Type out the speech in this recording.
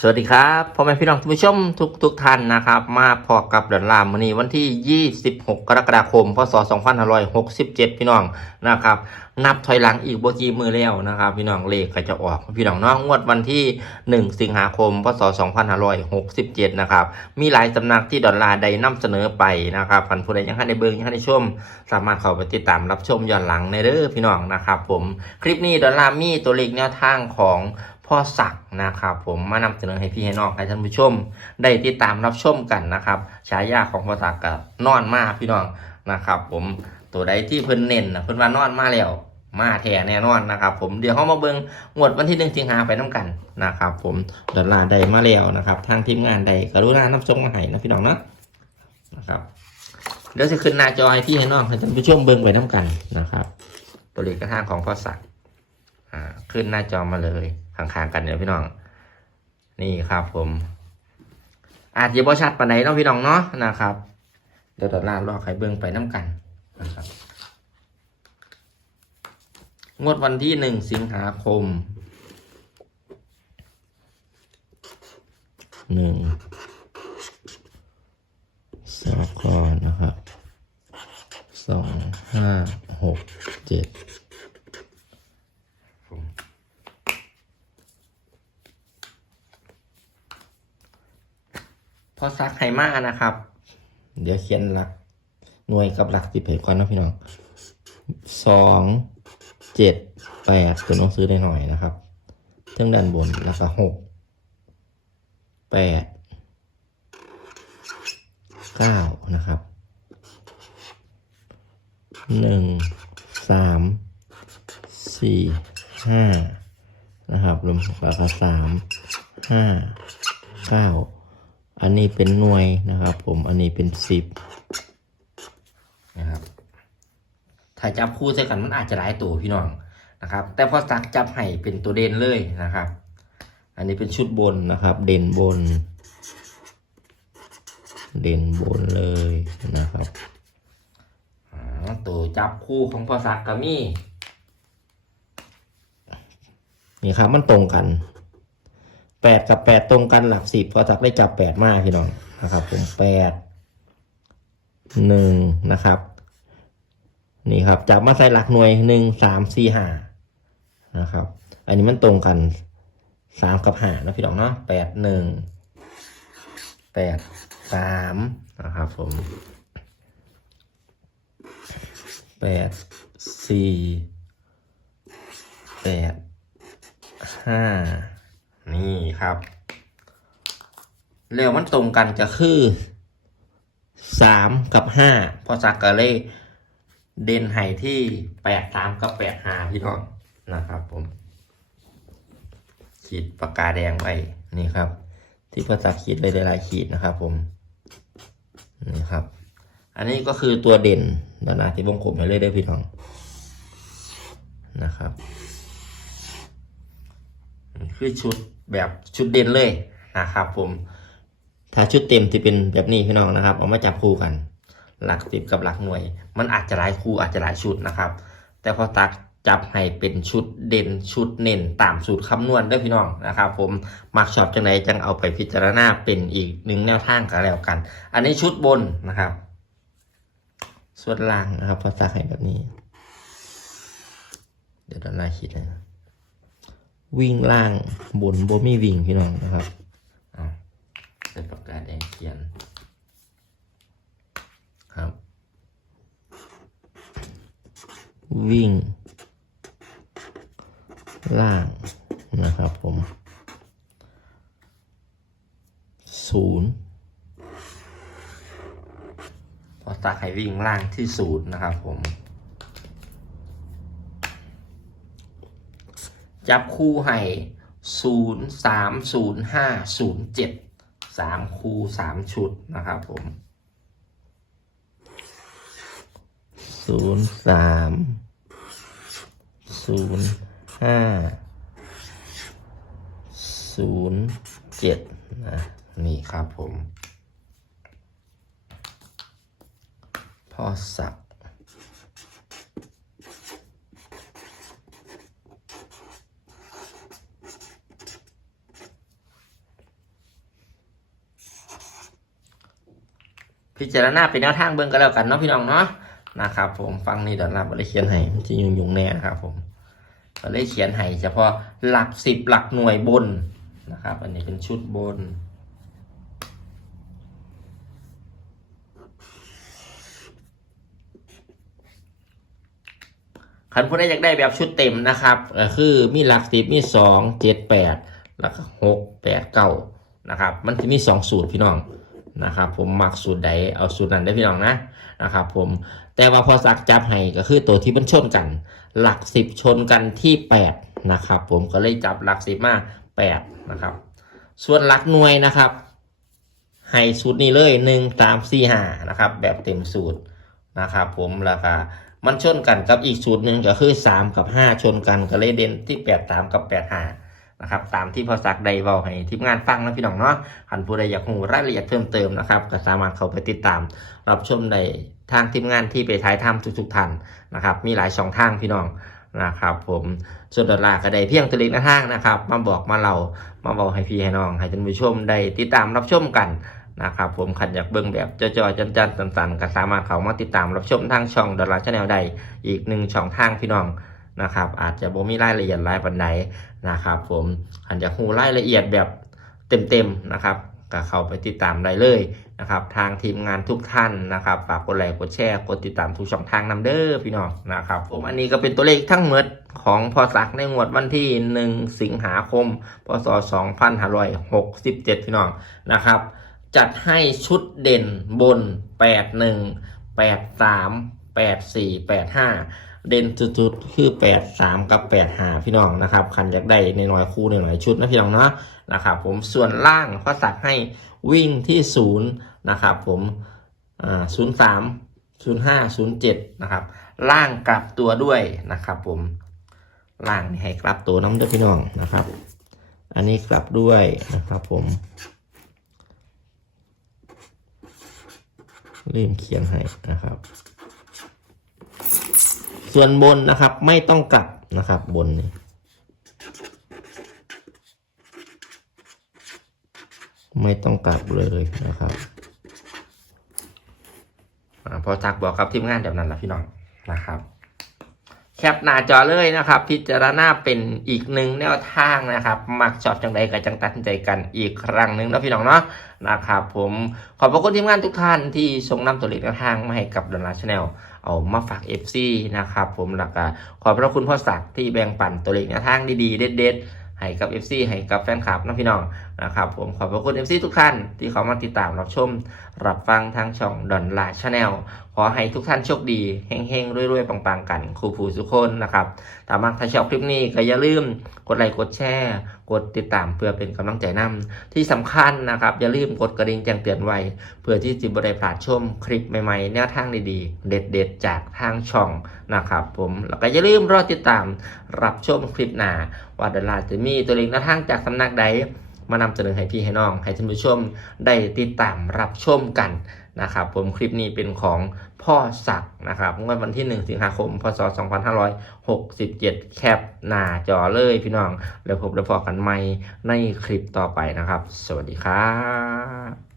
สวัสดีครับพ่อแม่พี่น้องท่านผู้ชมทุกทุกท่านนะครับ มาพอกับดอนลามวันนี้วันที่ 26 กรกฎาคม พศ 2567 พี่น้องนะครับ นับถอยหลังอีกโบกีมือแล้วนะครับ พี่น้องเลขก็จะออกพี่น้องเน้องงวดวันที่ 1 สิงหาคม พศ 2567 นะครับ มีหลายสำนักที่ดอนลาได้นำเสนอไปนะครับพันผู้ใดยังให้ในเบิงยังให้ในชม สามารถเข้าไปติดตามรับชมย้อนหลังในเด้อพี่น้องนะครับ ผมคลิปนี้ดอลลาร์มีตัวเลขแนวทางของ พ่อศักดิ์นะครับ ผมมานำเสนอให้พี่ให้น้องให้ท่านผู้ชม ได้ติดตามรับชมกันนะครับฉายาของพ่อศักดิ์กับนอนมาพี่น้องนะครับ ผมตัวใดที่เพิ่นเน้นนะเพิ่นว่านอนมาแล้วมาแท้แน่นอนนะครับ ผมเดี๋ยวเขามาเบิงงวดวันที่หนึ่งสิงหาไปน้ำกันนะครับ ผมดอลลาร์ได้มาแล้วนะครับทางทีมงานใดกรุณานำส่งมาให้นะพี่น้องนะนะครับเดี๋ยวจะขึ้นหน้าจอให้พี่ให้น้องให้ท่านผู้ชมเบิ่งไปน้ำกันนะครับ ตัวเลขกระทางของพ่อศักดิ อ่าขึ้นหน้าจอมาเลยข้างๆกันเนี่ยพี่น้อง นี่ครับผม อาจจะบ่ชัดปานไหนเนาะพี่น้องเนาะนะครับ เดี๋ยวตลาดรอใครเบิ่งไปน้ำกันนะครับงวดวันที่หนึ่งสิงหาคมหนึ่งสกนะครับสองห้าหกเจ็ด พอซักไฮมานะครับ เดี๋ยวเขียนหลัก หน่วยกับหลักสิบเหตุก่อนนะพี่น้องสองเจ็ดแปดตัวน้องซื้อได้หน่อยนะครับเทั้งด้านบนแล้วก็หกแปดเก้านะครับหนึ่งสามสี่ห้านะครับรวมแล้วก็สามห้าเก้า อันนี้เป็นหน่วยนะครับ ผมอันนี้เป็นสิบนะครับถ้าจับคู่ใส่กันมันอาจจะหลายตัวพี่น้องนะครับ แต่พอสักจับให้เป็นตัวเด่นเลยนะครับ อันนี้เป็นชุดบนนะครับ เด่นบน เด่นบนเลยนะครับตัวจับคู่ของพอสักกามีนี่ครับมันตรงกัน ดกับแปดตรงกันหลักสิบพอสักได้จับแปดมากพี่น้องนะครับ ผมแปดหนึ่งนะครับ นี่ครับจับมาใส่หลักหน่วยหนึ่งสามสี่ห้านะครับ อันนี้มันตรงกันสามกับห้านะพี่น้องเนาะแปดหนึ่งแปดสามนะครับผมแปดสี่แปดห้า นี่ครับ แล้วมันตรงกันก็คือสามกับห้าพอสักก็เลยเด่นไห้ที่แปดสามกับแปดห้าพี่น้องนะครับผม ขีดปากกาแดงไว้นี่ครับ ที่พอสักขีดไว้หลายๆขีดนะครับ ผมนี่ครับ อันนี้ก็คือตัวเด่นดานาที่วงกลมให้เลยได้อพี่น้องนะครับ คือชุดแบบชุดเด่นเลยนะครับผมถ้าชุดเต็มที่เป็นแบบนี้พี่น้องนะครับ เอามาจับคู่กัน หลักสิบกับหลักหน่วย มันอาจจะหลายคู่อาจจะหลายชุดนะครับ แต่พอตักจับให้เป็นชุดเด่นชุดเน้นตามสูตรคำนวณเด้พี่น้องนะครับ ผมมักชอบจังไหนจังเอาไปพิจารณาเป็นอีกหนึ่งแนวทางกันแล้วกัน อันนี้ชุดบนนะครับ ส่วนล่างนะครับภาษาไทยแบบนี้ เดี๋ยวด้านล่าคิดเลยนะ วิ่งล่างบนโบมีวิ่งพี่น้องนะครับเอาใส่ปากกาแดงเขียนครับ วิ่ง ล่างนะครับผมศูนย์พอตักให้วิ่งล่างที่ศูนย์นะครับผม จับคู่ให้ศูนย์สามศูนย์ห้าศูนย์เจ็ดสามคู่สามชุดนะครับผมศูนย์สามศูนย์ห้าศูนย์เจ็ดนะนี่ครับผม พ่อสัก พิจารณาเป็นแนวทางเบิ่งกันแล้วกันเนาะพี่น้องเนาะนะครับผมฟังนี่เดี๋ยวเราได้เขียนให้จะยุ่งยุ่งแน่นะครับผมก็เลยเขียนให้เฉพาะหลักสิบหลักหน่วยบนนะครับ อันนี้เป็นชุดบนคันผู้ใดอยากได้แบบชุดเต็มนะครับก็คือมีหลักสิบมีสองเจ็ดแปดแล้วก็หกแปดเก้านะครับ มันจะมีสองสูตรพี่น้อง นะครับผมมักสูตรใดเอาสูตรนั้นได้พี่น้องนะนะครับผมแต่ว่าพอสักจับให้ก็คือตัวที่มันชนกัน หลักสิบชนกันที่แปดนะครับผมก็เลยจับหลักสิบมาแปดนะครับส่วนหลักหน่วยนะครับให้สูตรนี้เลยหนึ่งสามสี่ห้านะครับแบบเต็มสูตรนะครับผมราคามันชนกันกับอีกสูตรหนึ่งก็คือ3กับ5ชนกันก็เลยเด่นที่8 3กับ8 5 นะครับตามที่พอสักได้เว้าให้ทีมงานฟังนะพี่น้องเนาะหันผู้ใดอยากรู้รายละเอียดเพิ่มเติมนะครับก็สามารถเข้าไปติดตาม รับชมได้ทางทีมงานที่ไปท้ายถ้ำทุกๆท่านนะครับ มีหลายช่องทางพี่น้องนะครับผมส่วนดอลลาร์ก็ได้เพียงตัวเล็กหน้าทางนะครับ มาบอกมาเล่ามาบอกให้พี่ให้น้อง ให้ท่านผู้ชมได้ติดตามรับชมกันนะครับผมขันอยากเบิ่งแบบจอๆจันๆสันๆก็สามารถเข้ามาติดตามรับชมทางช่องดอลลาร์ชาแนลได้อีกหนึ่งช่องทางพี่น้อง นะครับ อาจจะบ่มีรายละเอียดหลายปันใดนนะครับผมขันอยากรู้รายละเอียดแบบเต็มๆนะครับก็เข้าไปติดตามได้เลยนะครับ ทางทีมงานทุกท่านนะครับ ฝากกดไลค์กดแชร์กดติดตามทุกช่องทางนำเด้อพี่น้องนะครับผมอันนี้ก็เป็นตัวเลขทั้งหมดของพอสักในงวดวันที่ 1 สิงหาคม พศ 2567 พี่น้องนะครับ จัดให้ชุดเด่นบน 8 1 8 3 8 4 8 5 เด่นจุดๆคือ8 3กับ8 5พี่น้องนะครับคันอยากได้ในน้อยคู่ในหน้อยชุดนะพี่น้องเนาะนะครับผมส่วนล่างข้อสักให้วิ่งที่0นะครับผมอ่า03 05 07นะครับล่างกลับตัวด้วยนะครับผมล่างให้กลับตัวน้ำด้วยพี่น้องนะครับ อันนี้กลับด้วยนะครับผมลืมเขียนให้นะครับ ส่วนบนนะครับ ไม่ต้องกลับนะครับบนนี่ไม่ต้องกลับเลยนะครับอพอจักบอกกับทีมงานแบบนั้นแหละพี่น้องนะครับ แคปหน้าจอเลยนะครับ พิจารณาเป็นอีกหนึ่งแนวทางนะครับมักชอบจังใดกับจังตัดสินใจกันอีกครั้งหนึ่งนะพี่น้องเนาะนะครับผมขอบพระคุณทีมงานทุกท่านที่ส่งนำตัวเลขแนวทางมาให้กับดอลลาชาแนลเอามาฝาก FC นะครับผมแล้วก็ขอบพระคุณพ่อศักดิ์ที่แบ่งปันตัวเลขแนวทางดีๆ เด็ดๆให้กับ FC ให้กับแฟนคลับนะพี่น้อง นะครับผมขอบพระคุณ FC ทุกท่านที่เขามาติดตามรับชม รับฟังทางช่องดอนลาชาแนลขอให้ทุกท่านโชคดีเฮงๆรวยๆปังๆกันครูผู้สุกคนนะครับถ้ามักถ้าชอบคลิปนี้ก็อย่าลืมกดไลค์กดแชร์ กดติดตามเพื่อเป็นกำลังใจนำที่สำคัญนะครับ อย่าลืมกดกระดิ่งแจ้งเตือนไว้ เพื่อที่จะบได้พลาดชมคลิปใหม่ๆแนวทางดีๆ เด็ดๆ จากทางช่องนะครับผมแล้วก็อย่าลืมรอติดตามรับชมคลิปหน้าว่าดอลลาร์จะมีตัวเลขแนวทางจากสำนักใด มานำเสนอให้พี่ให้น้อง ให้ท่านผู้ชมได้ติดตามรับชมกันนะครับผมคลิปนี้เป็นของพ่อศักดิ์นะครับงวดวันที่ 1 สิงหาคม พศ 2567 แคปหน้าจอเลยพี่น้อง แล้วพบแล้วพอกันใหม่ในคลิปต่อไปนะครับ สวัสดีครับ